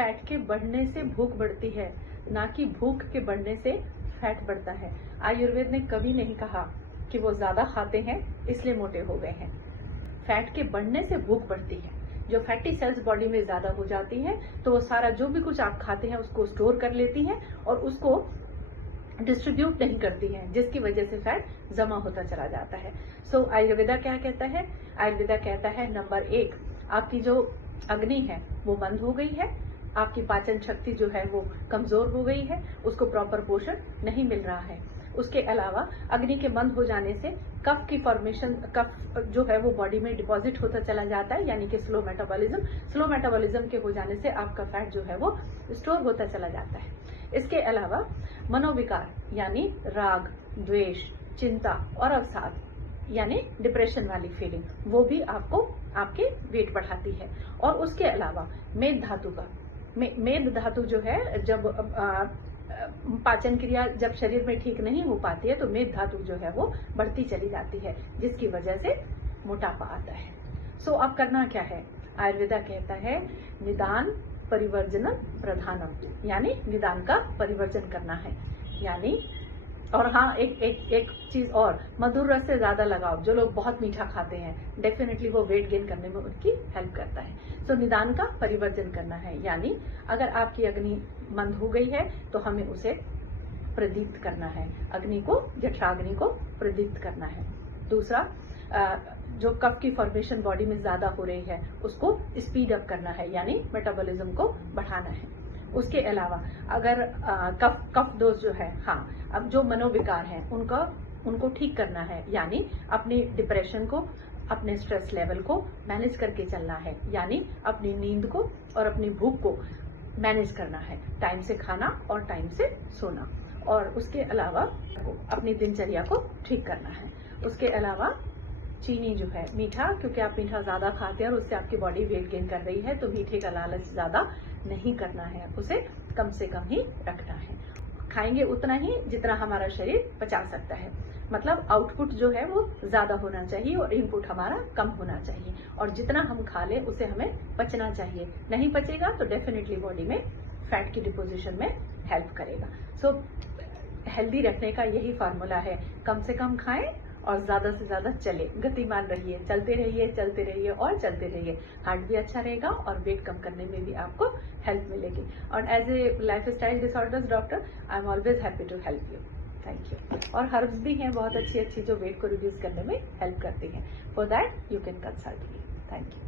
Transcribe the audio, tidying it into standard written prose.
Fat के बढ़ने से भूख बढ़ती है, ना कि भूख के बढ़ने से फैट बढ़ता है। आयुर्वेद ने कभी नहीं कहा कि वो ज्यादा खाते हैं इसलिए मोटे हो गए हैं। फैट के बढ़ने से भूख बढ़ती है। जो फैटी सेल्स बॉडी में ज्यादा हो जाती है तो वो सारा जो भी कुछ आप खाते हैं उसको स्टोर कर लेती हैं और उसको डिस्ट्रीब्यूट नहीं करती है, जिसकी वजह से फैट जमा होता चला जाता है। सो आयुर्वेदा क्या कहता है? आयुर्वेदा कहता है नंबर 1, आपकी जो अग्नि है वो बंद हो गई है, आपकी पाचन शक्ति जो है वो कमजोर हो गई है, उसको प्रॉपर पोषण नहीं मिल रहा है। उसके अलावा अग्नि के बंद हो जाने से कफ की फॉर्मेशन, कफ जो है वो बॉडी में डिपॉजिट होता चला जाता है, यानी कि स्लो मेटाबॉलिज्म के हो जाने से आपका फैट जो है वो स्टोर होता चला जाता है। इसके अलावा मनोविकार यानी राग, द्वेष, चिंता और अवसाद यानी डिप्रेशन वाली फीलिंग, वो भी आपको आपके वेट बढ़ाती है। और उसके अलावा मेद धातु जो है, जब पाचन क्रिया जब शरीर में ठीक नहीं हो पाती है तो मेद धातु जो है वो बढ़ती चली जाती है, जिसकी वजह से मोटापा आता है। सो अब करना क्या है? आयुर्वेदा कहता है निदान परिवर्जन प्रधानम, यानी निदान का परिवर्जन करना है। यानी और हाँ, एक चीज और, मधुर रस से ज्यादा लगाव। जो लोग बहुत मीठा खाते हैं डेफिनेटली वो वेट गेन करने में उनकी हेल्प करता है। सो निदान का परिवर्जन करना है, यानी अगर आपकी अग्नि मंद हो गई है तो हमें उसे प्रदीप्त करना है, अग्नि को, जठराग्नि को प्रदीप्त करना है। दूसरा, जो कफ की फॉर्मेशन बॉडी में ज्यादा हो रही है उसको स्पीड अप करना है, यानी मेटाबॉलिज्म को बढ़ाना है। उसके अलावा अगर कफ दोष जो है, हाँ, अब जो मनोविकार हैं उनको ठीक करना है, यानी अपनी डिप्रेशन को, अपने स्ट्रेस लेवल को मैनेज करके चलना है, यानी अपनी नींद को और अपनी भूख को मैनेज करना है, टाइम से खाना और टाइम से सोना। और उसके अलावा अपनी दिनचर्या को ठीक करना है। उसके अलावा चीनी जो है, मीठा, क्योंकि आप मीठा ज्यादा खाते हैं और उससे आपकी बॉडी वेट गेन कर रही है, तो मीठे का लालच ज्यादा नहीं करना है, उसे कम से कम ही रखना है। खाएंगे उतना ही जितना हमारा शरीर पचा सकता है, मतलब आउटपुट जो है वो ज्यादा होना चाहिए और इनपुट हमारा कम होना चाहिए। और जितना हम खा लें उसे हमें पचना चाहिए। नहीं पचेगा तो डेफिनेटली बॉडी में फैट की डिपोजिशन में हेल्प करेगा। सो हेल्दी रखने का यही फॉर्मूला है, कम से कम खाएं और ज्यादा से ज्यादा चले, गतिमान रहिए, चलते रहिए और चलते रहिए। हार्ट भी अच्छा रहेगा और वेट कम करने में भी आपको हेल्प मिलेगी। और as a lifestyle disorders doctor I am always happy to help you. Thank you. और हर्ब्स भी हैं बहुत अच्छी अच्छी जो वेट को रिड्यूस करने में हेल्प करती हैं। For that you can consult me. Thank you.